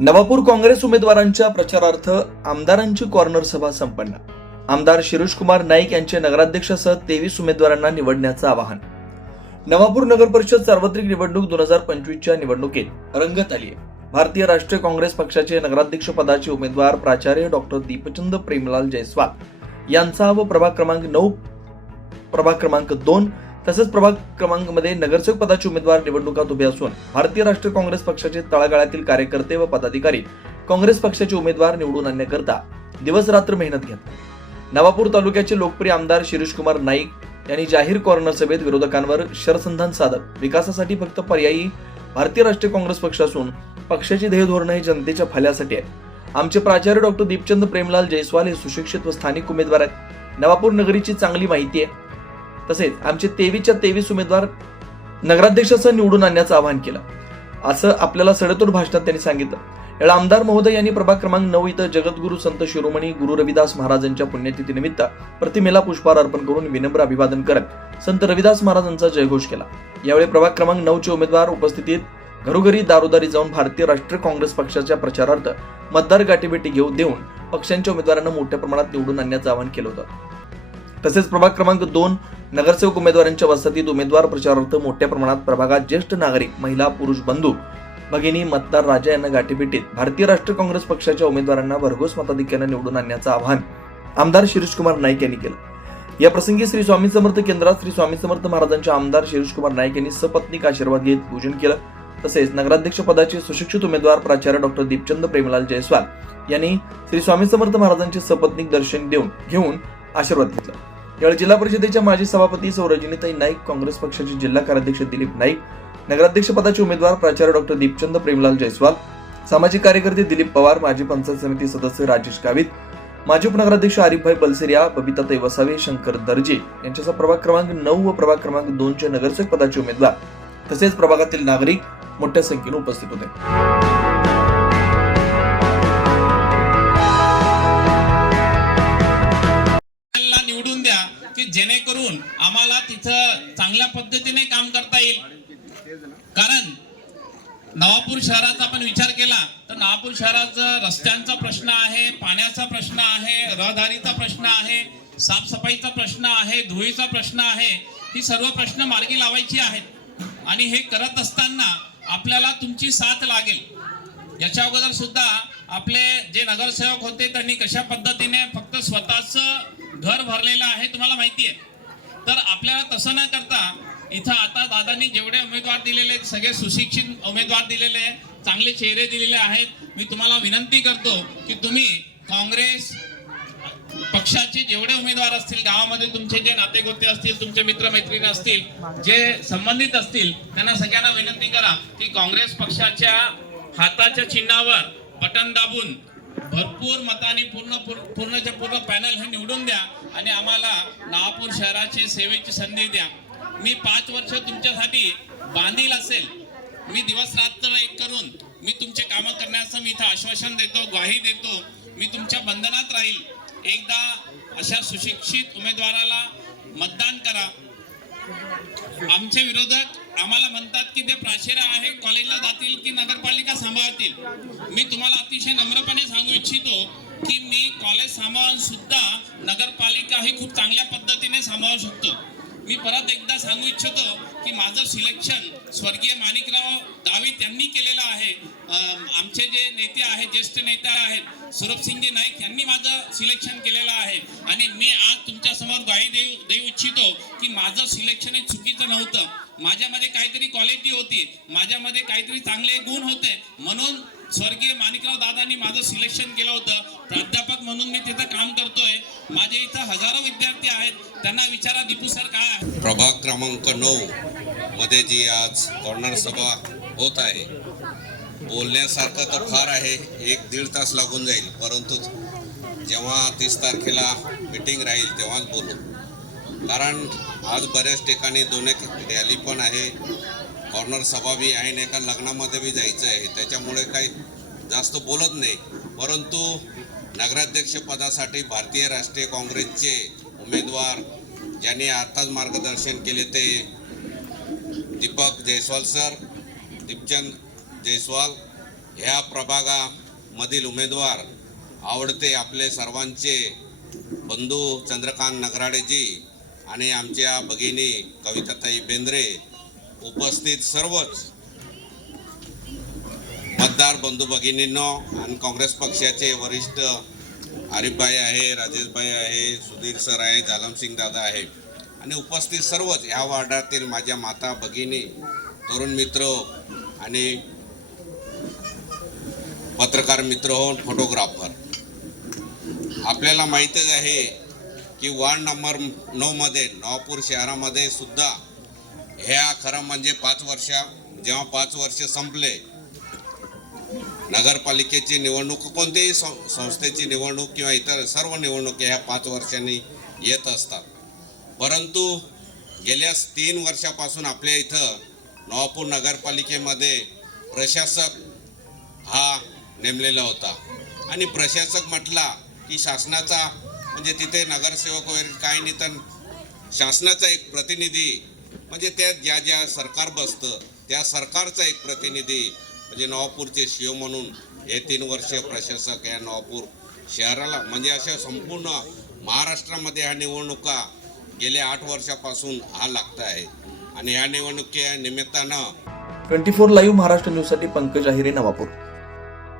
नवापूर काँग्रेस उमेदवारांच्या प्रचारार्थ आमदारांची कॉर्नर सभा संपन्न. आमदार शिरीष कुमार नाईक यांचे नगराध्यक्षासह तेवीस उमेदवारांना निवडण्याचं आवाहन. नवापूर नगर परिषद सार्वत्रिक निवडणूक दोन हजार पंचवीसच्या निवडणुकीत रंगत आली आहे. भारतीय राष्ट्रीय काँग्रेस पक्षाचे नगराध्यक्ष पदाचे उमेदवार प्राचार्य डॉक्टर दीपचंद प्रेमलाल जयस्वाल यांचा व प्रभाग क्रमांक नऊ प्रभाग क्रमांक दोन तसंच प्रभाग क्रमांकमध्ये नगरसेवक पदाचे उमेदवार निवडणुकात उभे असून भारतीय राष्ट्रीय काँग्रेस पक्षाचे तळागाळातील कार्यकर्ते व पदाधिकारी काँग्रेस पक्षाचे उमेदवार निवडून आणण्याकरता दिवस रात्र मेहनत घेत नवापूर तालुक्याचे लोकप्रिय आमदार शिरीषकुमार नाईक यांनी जाहीर कॉर्नर सभेत विरोधकांवर शरसंधान साधत विकासासाठी फक्त पर्यायी भारतीय राष्ट्रीय काँग्रेस पक्ष असून पक्षाची ध्येय धोरणं हे जनतेच्या फल्यासाठी आहे आमचे प्राचार्य डॉक्टर दीपचंद प्रेमलाल जयस्वाल हे सुशिक्षित व स्थानिक उमेदवार आहेत. नवापूर नगरीची चांगली माहिती आहे. तसेच आमचे तेवीसच्या तेवीस उमेदवार नगराध्यक्षासह निवडून आणण्याचं आवाहन केलं. असं आपल्याला सडेतोड भाषणात त्यांनी सांगितलं. यावेळी आमदार महोदय यांनी प्रभाग क्रमांक नऊ इथं जगद्गुरु संत शिरोमणी गुरु रविदास महाराजांच्या पुण्यतिथीनिमित्त प्रतिमेला पुष्पहार अर्पण करून विनम्र अभिवादन करत संत रविदास महाराजांचा जयघोष केला. यावेळी प्रभाग क्रमांक नऊचे उमेदवार उपस्थितीत घरोघरी दारोदारी जाऊन भारतीय राष्ट्रीय काँग्रेस पक्षाच्या प्रचारार्थ मतदार गाठीभेटी घेऊ देऊन पक्षांच्या उमेदवारांना मोठ्या प्रमाणात निवडून आणण्याचं आवाहन केलं होतं. तसेच प्रभाग क्रमांक दोन नगरसेवक उमेदवारांच्या वसतीत उमेदवार प्रचारार्थ मोठ्या प्रमाणात प्रभागात ज्येष्ठ नागरिक महिला पुरुष बंधू भगिनी मतदार राजा यांना गाठीभेटीत भारतीय राष्ट्रीय काँग्रेस पक्षाच्या उमेदवारांना भरघोस मताधिक्यानं निवडून आणण्याचं आवाहन आमदार शिरीषकुमार नाईक यांनी केलं. या प्रसंगी श्री स्वामी समर्थ केंद्रात श्री स्वामी समर्थ महाराजांच्या आमदार शिरीषकुमार नाईक यांनी सपत्नीक आशीर्वाद घेत पूजन केलं. तसेच नगराध्यक्ष पदाचे सुशिक्षित उमेदवार प्राचार्य डॉक्टर दीपचंद प्रेमलाल जयस्वाल यांनी श्री स्वामी समर्थ महाराजांचे सपत्नीक दर्शन देऊन घेऊन आशीर्वाद घेतला. यावेळी जिल्हा परिषदेच्या माजी सभापती सौरजनीताई नाईक काँग्रेस पक्षाचे जिल्हा कार्याध्यक्ष दिलीप नाईक नगराध्यक्ष पदाचे उमेदवार प्राचार्य डॉक्टर दीपचंद प्रेमलाल जयस्वाल सामाजिक कार्यकर्ते दिलीप पवार माजी पंचायत समिती सदस्य राजेश गावित माजी उपनगराध्यक्ष आरिफभाई बलसेरिया बबिताताई वसावे शंकर दर्जे यांच्यासह प्रभाग क्रमांक नऊ व प्रभाग क्रमांक दोनचे नगरसेवक पदाचे उमेदवार. तसेच प्रभागातील नागरिक मोठ्या संख्येने उपस्थित होते. जेणेकरून आम्हाला तिथं चांगल्या पद्धतीने काम करता येईल. कारण नवापूर शहराचा आपण विचार केला तर नवापूर शहराचा रस्त्यांचा प्रश्न आहे पाण्याचा प्रश्न आहे रहदारीचा प्रश्न आहे साफसफाईचा प्रश्न आहे धुळीचा प्रश्न आहे ही सर्व प्रश्न मार्गी लावायची आहेत. आणि हे करत असताना आपल्याला तुमची साथ लागेल. याच्या अगोदर सुद्धा आपले जे नगरसेवक होते त्यांनी कशा पद्धतीने फक्त स्वतःच घर भरलेलं आहे तुम्हाला माहिती आहे तर आपल्याला तसं न करता इथं आता दादांनी जेवढे उमेदवार दिलेले आहेत सगळे सुशिक्षित उमेदवार दिलेले आहेत चांगले चेहरे दिलेले आहेत. मी तुम्हाला विनंती करतो की तुम्ही काँग्रेस पक्षाचे जेवढे उमेदवार असतील गावामध्ये तुमचे जे नातेगोते असतील तुमचे मित्रमैत्रिणी असतील जे संबंधित असतील त्यांना सगळ्यांना विनंती करा की काँग्रेस पक्षाच्या हाताच्या चिन्हावर बटन दाबून भरपूर मताने पूर्ण पूर्ण- पूर्णच्या पूर्ण पॅनल हे निवडून द्या आणि आम्हाला नागपूर शहराची सेवेची संधी द्या. मी पाच वर्ष तुमच्यासाठी बांधील असेल. मी दिवस रात्र एक करून मी तुमचे कामं करण्याचं मी इथं आश्वासन देतो ग्वाही देतो. मी तुमच्या बंधनात राहील. एकदा अशा सुशिक्षित उमेदवाराला मतदान करा. आमचे विरोधक आम्हाला म्हणतात की ते प्राचार्य आहे कॉलेजला जातील की नगरपालिका सांभाळतील? मी तुम्हाला अतिशय नम्रपणे सांगू इच्छितो की मी कॉलेज सांभाळून सुद्धा नगरपालिका ही खूप चांगल्या पद्धतीने सांभाळू शकतो. मी परत एकदा सांगू इच्छितो की माझं सिलेक्शन स्वर्गीय माणिकराव दावी यांनी केलेलं आहे. आमचे जे नेते आहेत ज्येष्ठ नेते आहेत सुरभसिंगजी नाईक यांनी माझं सिलेक्शन केलेलं आहे. आणि मी आज तुमच्यासमोर माझं सिलेक्शन हे चुकीचं नव्हतं. माझ्यामध्ये काहीतरी क्वालिटी होती. माझ्यामध्ये काहीतरी चांगले गुण होते. म्हणून स्वर्गीय माणिकराव दादांनी माझं सिलेक्शन केलं होतं. प्राध्यापक म्हणून मी तिथं काम करतोय. माझे इथं हजारो विद्यार्थी आहेत. त्यांना विचारा दीपू सर काय प्रभाग क्रमांक नऊ मध्ये जी आज कॉर्नर सभा होत आहे बोलण्यासारखं तर फार आहे. एक दीड तास लागून जाईल. परंतु जेव्हा तीस तारखेला मीटिंग राहील तेव्हाच बोलू. कारण आज बऱ्याच ठिकाणी दोन एक रॅली पण आहे. कॉर्नर सभा बी आहे आणि एका लग्नामध्ये बी जायचं आहे. त्याच्यामुळे काही जास्त बोलत नाही. परंतु नगराध्यक्षपदासाठी भारतीय राष्ट्रीय काँग्रेसचे उमेदवार ज्यांनी आताच मार्गदर्शन केले ते दीपक जयस्वाल सर दीपचंद जयस्वाल ह्या प्रभागामधील उमेदवार आवडते आपले सर्वांचे बंधू चंद्रकांत नगराडेजी. आणि आमच्या भगिनी कविताताई बेंद्रे उपस्थित सर्वच मतदार बंधू भगिनींनो आणि काँग्रेस पक्षाचे वरिष्ठ आरिफभाई आहे राजेशभाई आहे सुधीर सर आहे जालमसिंग दादा आहे. आणि उपस्थित सर्वच ह्या वार्डातील माझ्या माता भगिनी तरुण मित्र आणि पत्रकार मित्र होऊन फोटोग्राफर आपल्याला माहीतच आहे की वार्ड नंबर नऊमध्ये नवापूर शहरामध्ये सुद्धा ह्या खरं म्हणजे पाच वर्ष जेव्हा पाच वर्ष संपले नगरपालिकेची निवडणूक कोणत्याही सं- संस्थेची निवडणूक किंवा इतर सर्व निवडणुकी ह्या पाच वर्षांनी येत असतात. परंतु गेल्या तीन वर्षापासून आपल्या इथं नवापूर नगरपालिकेमध्ये प्रशासक हा नेमलेला होता. आणि प्रशासक म्हटला की शासनाचा म्हणजे तिथे नगरसेवक वगैरे काही नाही तर शासनाचा एक प्रतिनिधी म्हणजे त्या ज्या ज्या सरकार बसतं त्या सरकारचा एक प्रतिनिधी म्हणजे नवापूरचे शिव म्हणून हे तीन वर्ष प्रशासक या नवापूर शहराला. म्हणजे अशा संपूर्ण महाराष्ट्रामध्ये ह्या निवडणुका गेल्या आठ वर्षापासून हा लागत आहे. आणि ह्या निवडणुकी निमित्तानं ट्वेंटी फोर लाईव्ह महाराष्ट्र न्यूजसाठी पंकज आहिरे नवापूर.